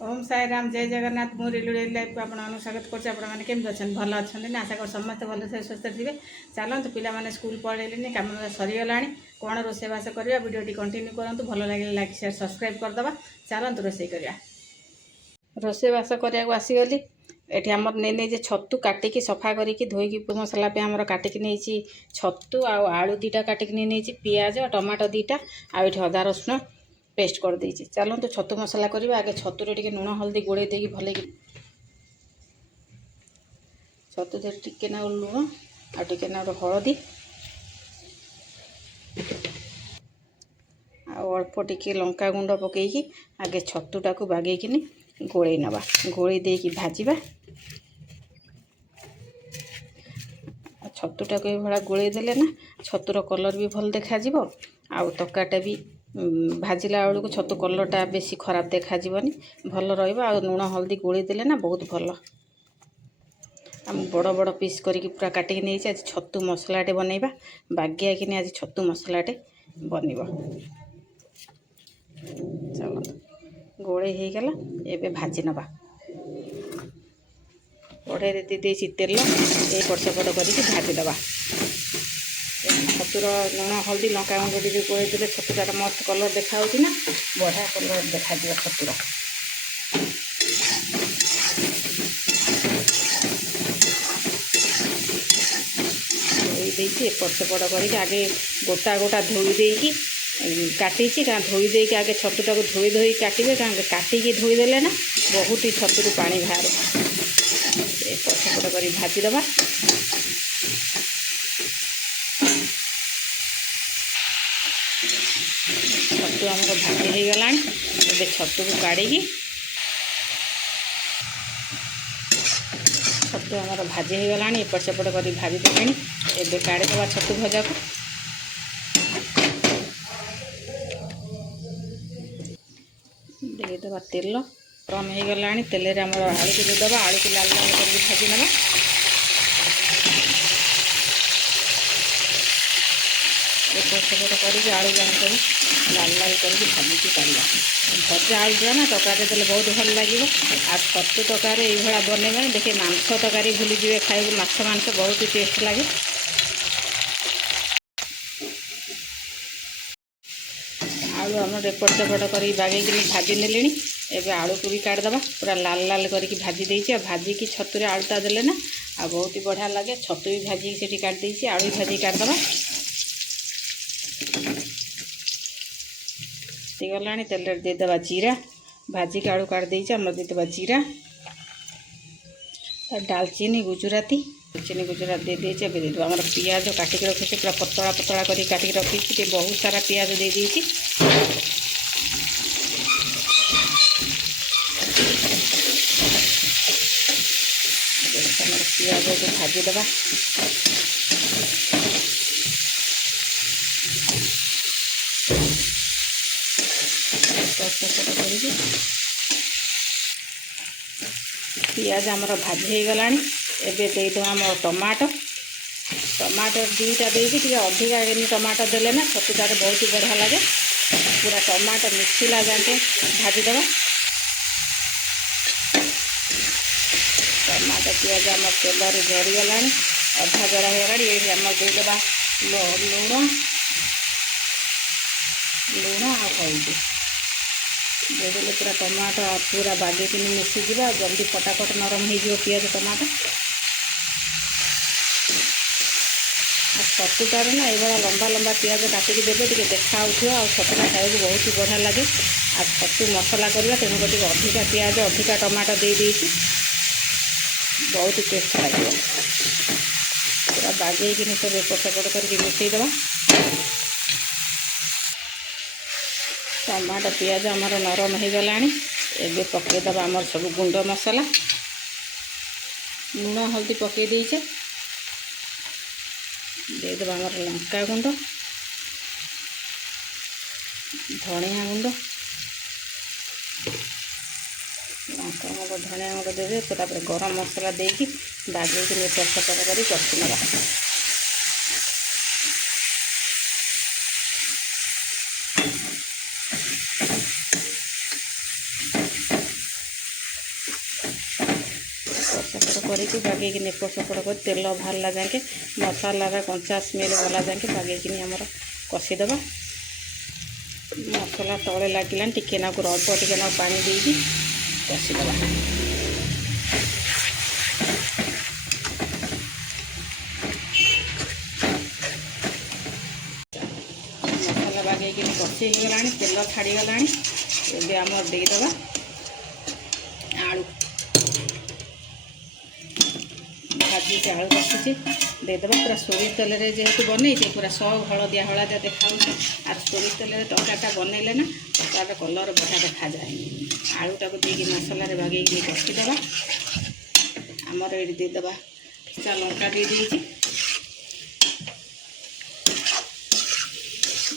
ओम साई राम जय जगन्नाथ मु railway life को आपको स्वागत करमि अच्छा भल अच्छा ना आशा कर समस्त भल से सुस्थ थे। चलते पिला स्कूल पढ़े कम सरीगला कौन रोषेबास करवा भिडियो कंटिन्यू करूँ भल लगे लाइक शेयर सब्सक्राइब करदे। चलते रोषे करवा रोषेबास करने आसीगली ये आमर नहीं छतु काटिकी सफा करके धोईकी मसला पे आमर काटिकी नहीं छतु आलू दीटा काटिकी नहीं पियाज टमाटो दीटा आठ अदा रसुण पेस्ट कर देइछि। चलतु छतु मसला करवा आगे छतुरे टिके लुण हल्दी गोड़े देकी भल छतु टिके ना लुण आ टिके ना हलदी अल्प टिके लंका गुंड पकईकी आगे छतुटा को बागेकिनी गोड़े नवा गोड़े देकी भाजवा छतुटा को ये गोड़े देले ना छतुर कलर भी भल देखा आउ तकाटा भी भाजिला बेलू को छतु कलरटा बेसी खराब देखा भल रहा लुण हल्दी गोड़े देले ना बहुत भल। आम बड़ बड़ पीस करके पूरा काटिक नहीं आज छतु मसलाटे बनइबा बागिया कि आज छतु मसलाटे बनिब। चलो गोड़े हो गला एबे भाजी नवा कढ़ाई दी देसी तेल ये पटसपट करके भाजीदवा छतुर लुण हल्दी लंका गुंड टी गोड़े देले छतुटा मस्त कलर देखा ना बढ़िया कलर देखा छतुर धोई पटसपट करके आगे गोटा गोटा धोई देकी काटी धोई देकी आगे छतुटा को धोई धोई काटे काटिकी धोईदेले ना बहुत ही छतुर पानी बाहर पटसपट कर भाजीदवा। छतु आमर भाजी हो गला ए छतु को काढ़ी छतु आमर भाजी हो गला एपट सेपट कर भाजी देखे एबे काढ़ीदवा छतु भजा को देदेवा तेल गरम हो गला तेल आमर आलू को देदेवा आलू को लाल लाल कर भाजी नवा एपट सेपट कर आलू जान सब लाल लाल कर भाजी पारा भजा आलूटा ना तरकारी देले बहुत भल लगे आ छतु तरकारी ये बनइबा देखिए मांस तरकारी भूली जाए खाइब माछ मांस बहुत ही टेस्ट लगे। आलू आम एपट सेपट कर बागेकी भाजी नेले एबे आलू को भी काटदवा पूरा लाल लाल करके भाजी देछि भाजिकी छतुरे आलूटा देले ना आ बहुत ही बढ़िया लगे छतु भी भाजी से काट देछि आलू भी भाजी काटदवा गला तेल देदेवा जीरा भाजिक आलू काट देछि आम देदेवा जीरा डालचीनी गुजराती दे देछि देदेवा आम पियाज काटिक रखी पूरा पतला पतला कर काटिक रखी बहुत सारा पियाज दे देछि पियाज को भाजीदवा पियाज आमर भाजी हो गला एबे देदेवा आम टमाटो दीटा देकी अधिका टमाटो देले ना छतुटारे बहुत ही बढ़िया लगे पूरा टमाटो मिसिला जाके भाजीदवा टमाटो पियाज आम तेल जरीगला अधा जरा हो गला ये आम देदेवा लुण आ हल्दी देदेले पूरा टमाटो पूरा बागेकी मिसीज जल्दी फटाफट नरम हो पियाज टमाटो छतुटार ना ये लंबा लंबा पियाज काटिकी देवे टे देखा आ छतुटा खाइबा बहुत ही बढ़िया लगे आ छतु मसला करवा तेणुक अधिका पियाज अधिका टमाटो दे देछि बहुत टेस्ट लगे पूरा बागेकी सब एपट सेपट करके मिसईदवा टमाटो पियाज आमर नरम हो गला एबे पकईदबा आमर सब गुंड मसला लुण हल्दी पकई देचे देदेबा आमर लंका गुंड धनिया गुंड लंका गुंड धनिया गुंड देदे तापर गरम मसला देकी बागेकी एपट सेपट कर कषि नवा ଏପଟ ସେପଟ କରିକି ବାଗେଇକିନି ଏପଟ ସେପଟ କରି ତେଲ ବାହାରିଲା ଯାକେ ମସଲାର କଞ୍ଚା ସ୍ମେଲ୍ ଗଲା ଯାକେ ବାଗେଇକିନି ଆମର କଷିଦେବା। ମସଲା ତଳେ ଲାଗିଲାନି, ଟିକେ ନାକୁ ଅଳ୍ପ ଟିକେ ନାକୁ ପାଣି ଦେଇକି କଷିଦେବା। ମସଲା ବାଗେଇକିନି କଷି ହେଇଗଲାଣି, ତେଲ ଛାଡ଼ିଗଲାଣି। ଏବେ ଆମର ଦେଇଦେବା ଆଳୁ। ଭାଜିକି ଆଳୁ ରଖିଛି ଦେଇଦେବା। ପୁରା ସୋରିଷ ତେଲରେ ଯେହେତୁ ବନେଇଛେ ପୁରା ସବୁ ହଳଦିଆ ହଳଦିଆ ଦେଖାଉଛି। ଆଉ ସୋରିଷ ତେଲରେ ତରକାରୀଟା ବନେଇଲେ ନା ତରକାରୀର କଲର୍ ବଢ଼ିଆ ଦେଖାଯାଏ। ଆଳୁଟାକୁ ଦେଇକି ମସଲାରେ ବାଗେଇକି କଷିଦେବା। ଆମର ଏଇଠି ଦେଇଦେବା କଞ୍ଚା ଲଙ୍କା ଦେଇଦେଇଛି,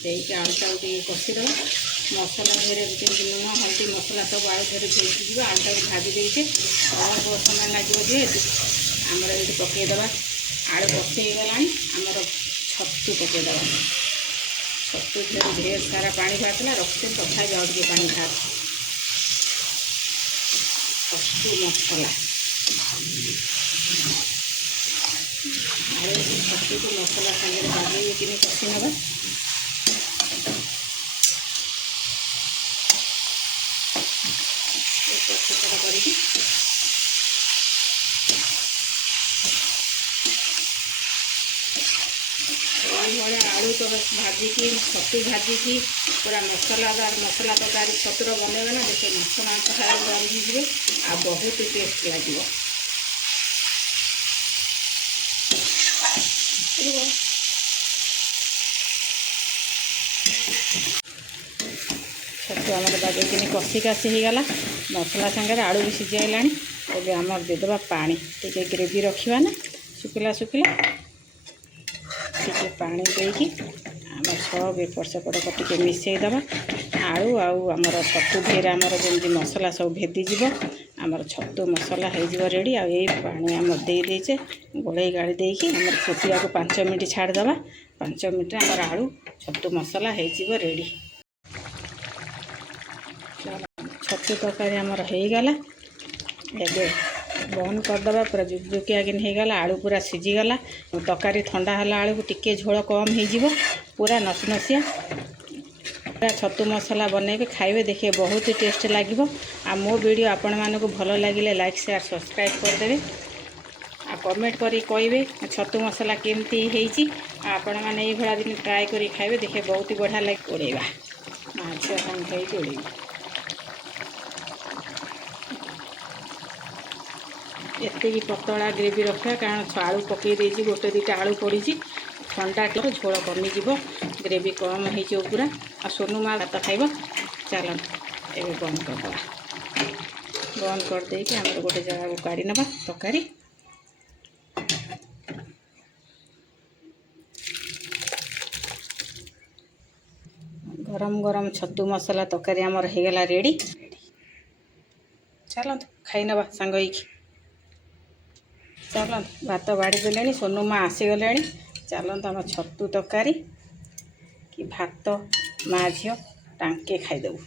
ଦେଇକି ଆଳୁଟାକୁ ଟିକେ କଷିଦେବା। ମସଲା ଧୀରେ ଯେମିତି ଲୁଣ ହଳଦୀ ମସଲା ସବୁ ଆଳୁ ଧୀରେ ଧୋଇଯିବ। ଆଳୁଟାକୁ ଭାଜି ଦେଇଛେ, ଅଳ୍ପ ସମୟ ଲାଗିବ ଯେହେତୁ ଆମର ଏଇଠି ପକାଇଦେବା। ଆଳୁ କଷି ହେଇଗଲାଣି, ଆମର ଛତୁ ପକାଇଦେବା। ଛତୁ ଧିରେ ଢେର ସାରା ପାଣି ବାହାରିଥିଲା, ରଖିతే ତଥାପି ଆଉ ଟିକେ ପାଣି ବାହାରେ। ଛତୁ ମସଲା ଆଳୁ ଛତୁକୁ ମସଲା ସାଙ୍ଗରେ ବାଗେଇକିନି କଷି ନେବା। ଏପଟ କରିକି ଏଇଭଳିଆ ଆଳୁ ଭାଜିକି ଛତୁ ଭାଜିକି ପୁରା ମସଲାଦାର ମସଲା ତରକାରୀ ଛତୁର ବନେଇବେ ନା, ଦେଖେ ମାଛ ମାଂସ ଖାଇବାକୁ ରାନ୍ଧିଯିବେ ଆଉ ବହୁତ ଟେଷ୍ଟ ଲାଗିବ। ଛତୁ ଆମର ବାଗେଇକିନି କଷି କାଷି ହେଇଗଲା, ମସଲା ସାଙ୍ଗରେ ଆଳୁ ବି ସିଝି ଆଇଲାଣି। ଏବେ ଆମର ଦେଇଦେବା ପାଣି, ଟିକେ ଗ୍ରେଭି ରଖିବା ନା ଶୁଖିଲା ଶୁଖିଲା। ଟିକେ ପାଣି ଦେଇକି ଆମର ସବୁ ଏପଟ ସେପଟ ଟିକେ ମିଶାଇଦେବା। ଆଳୁ ଆଉ ଆମର ଛତୁ ଧିରେ ଆମର ଯେମିତି ମସଲା ସବୁ ଭେଦିଯିବ, ଆମର ଛତୁ ମସଲା ହେଇଯିବ ରେଡ଼ି। ଆଉ ଏଇ ପାଣି ଆମର ଦେଇଛେ ଗୋଳେଇ ଗାଳି ଦେଇକି ଆମର ଫୁଟିବାକୁ 5 ମିନିଟ୍ ଛାଡ଼ିଦେବା। 5 ମିନିଟ୍ରେ ଆମର ଆଳୁ ଛତୁ ମସଲା ହେଇଯିବ ରେଡ଼ି। ଛତୁ ତରକାରୀ ଆମର ହେଇଗଲା। ଏବେ ବନ୍ଦ କରିଦେବା। ପୁରା ଜୁକଜୁକିଆ କିନି ହେଇଗଲା, ଆଳୁ ପୁରା ସିଝିଗଲା। ତରକାରୀ ଥଣ୍ଡା ହେଲା ବେଳକୁ ଟିକେ ଝୋଳ କମ୍ ହେଇଯିବ, ପୁରା ନସନସିଆ। ପୁରା ଛତୁ ମସଲା ବନେଇବେ, ଖାଇବେ, ଦେଖିବେ ବହୁତ ଟେଷ୍ଟ ଲାଗିବ। ଆଉ ମୋ ଭିଡ଼ିଓ ଆପଣମାନଙ୍କୁ ଭଲ ଲାଗିଲେ ଲାଇକ୍ ସେୟାର ସବସ୍କ୍ରାଇବ୍ କରିଦେବେ। ଆଉ କମେଣ୍ଟ କରି କହିବେ ଛତୁ ମସଲା କେମିତି ହେଇଛି। ଆଉ ଆପଣମାନେ ଏଇଭଳିଆ ଦିନ ଟ୍ରାଏ କରି ଖାଇବେ, ଦେଖିବେ ବହୁତ ବଢ଼ିଆ ଲାଗେ। ଉଡ଼େଇବା ମାଛ ସାଙ୍ଗେ ହେଇକି ଉଡ଼େଇବା। ଏତିକି ପତଳା ଗ୍ରେଭି ରଖିବା, କାରଣ ଆଳୁ ପକାଇ ଦେଇଛି, ଗୋଟେ ଦୁଇଟା ଆଳୁ ପଡ଼ିଛି। ଥଣ୍ଡା ଟିକେ ଝୋଳ କମିଯିବ, ଗ୍ରେଭି କମ୍ ହେଇଯିବ ପୁରା। ଆଉ ସୋନୁ ମା ଭାତ ଖାଇବ। ଚାଲନ୍ତୁ ଏବେ ବନ୍ଦ କରିଦେବା। ବନ୍ଦ କରିଦେଇକି ଆମର ଗୋଟେ ଜାଗାକୁ କାଢ଼ି ନେବା ତରକାରୀ। ଗରମ ଗରମ ଛତୁ ମସଲା ତରକାରୀ ଆମର ହେଇଗଲା ରେଡ଼ି। ଚାଲନ୍ତୁ ଖାଇନେବା ସାଙ୍ଗ ହେଇକି। ଚାଲନ୍ତୁ ଭାତ ବାଢ଼ି ଦେଲେଣି, ସୋନୁ ମା ଆସିଗଲେଣି। ଚାଲନ୍ତୁ ଆମ ଛତୁ ତରକାରୀ କି ଭାତ ମା ଝିଅ ଟାଙ୍କେ ଖାଇଦେବୁ।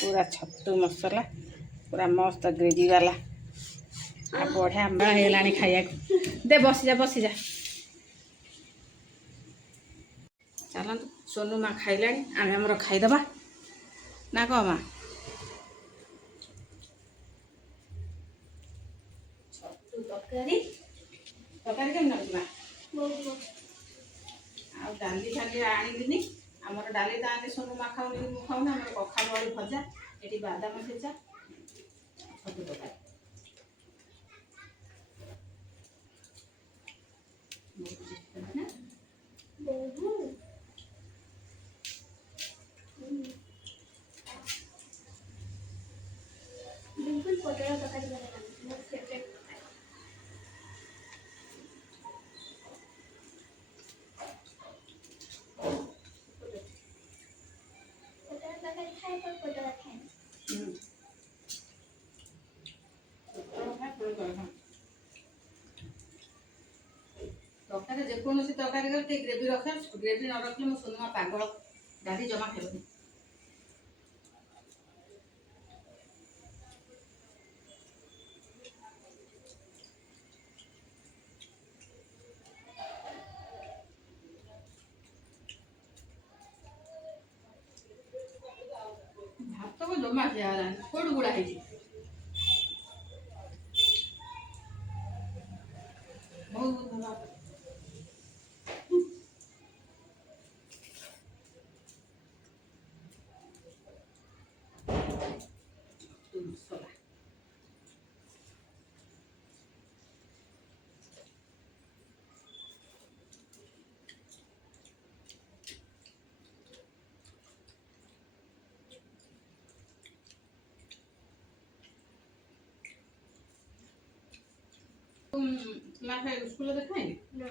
ପୁରା ଛତୁ ମସଲା ପୁରା ମସ୍ତ ଗ୍ରେଭି ବାଲା ଆଉ ବଢ଼ିଆ ବେଳ ହେଇଗଲାଣି ଖାଇବାକୁ। ଦେ ବସିଯା ବସିଯା। ଚାଲନ୍ତୁ ସୋନୁ ମା ଖାଇଲାଣି, ଆମେ ଆମର ଖାଇଦେବା ନା କହ ମା? ଛତୁ ତରକାରୀ କେମିତି ଲାଗୁଛି ମା? ଆଉ ଡାଲି ଫାଲି ଆଣିଲିନି, ଆମର ଡାଲି ତ ଆଣି ସୋନୁ ମା ଖାଉନି, ମୁଁ ଖାଉନି। ଆମର କଖାରୁ ଆଳୁ ଭଜା, ଏଠି ବାଦାମ ଛେଚା, ଛତୁ ତରକାରୀ। बिल्कुल पतला तरकारी बनेगा, मोर फेवरेट। पतला तरकारी खाए पर पतला खाए। ତରକାରୀ ଯେକୌଣସି ତରକାରୀ କଲେ ଟିକେ ଗ୍ରେଭି ରଖେ, ଗ୍ରେଭି ନ ରଖିଲେ ମୋ ସୋନୁ ମା ପାଗଳ, ଡାଲି ଜମା ଖାଇବନି। ମାସିଆ ହେଲାଣି କୋଉଠୁ ଗୁଡ଼ା ହେଇଛି ବହୁତ ଭଲ ମସଲା ନା ଖାଇ ସ୍କୁଲରେ ଖାଇନି No.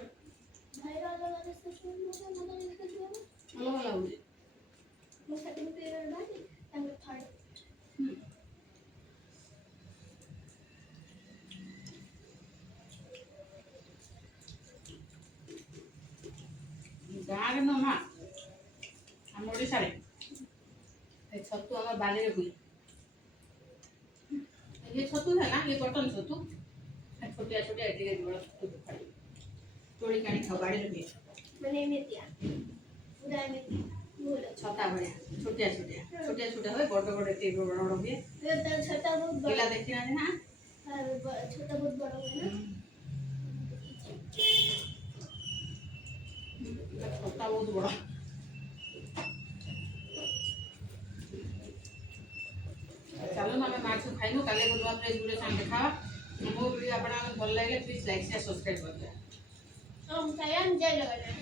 ଭାଇର ଅଲଗା ସ୍କୁଲ ମୋତେ ମତେ ସ୍କୁଲ ଯିବ ଅଲଗା ଲାଗୁଛି ମୁଁ ସେକେଣ୍ଡ ପିରିୟଡ଼ ବାକି ତାଙ୍କ ଥାର୍ଡ ଗାଁରେ ନୁହଁ ମା ଆମ ଓଡ଼ିଶାରେ ଏ ଛତୁ ଆମର ବାଲିରେ ହୁଏ ये छतु है ना ये कॉटन छतु छोटिया छोटिया एटिके बड़ा छतु खाई तोड़ी कानी खबाड़ी रे ମାନେ ଏମିତିଆ ପୁରା ଏମିତି ଭଲ छता भया छोटिया छोटिया छोटिया छोटिया होय बड़ बड़ एटे बड़ बड़ हुए ତାର ଛୋଟ ବହୁତ ବଡ଼ पिला देखि ना ना ଛୋଟ ବହୁତ ବଡ଼ ହୁଏ ନା छता बहुत बड़ा चलो ना मैं माछ खाइनु काले को नवा प्लेस वीडियो सांग देखावा मो वीडियो आपन भल लागे प्लीज लाइक शेयर सब्सक्राइब कर दिया हम खाया हम जाए लगा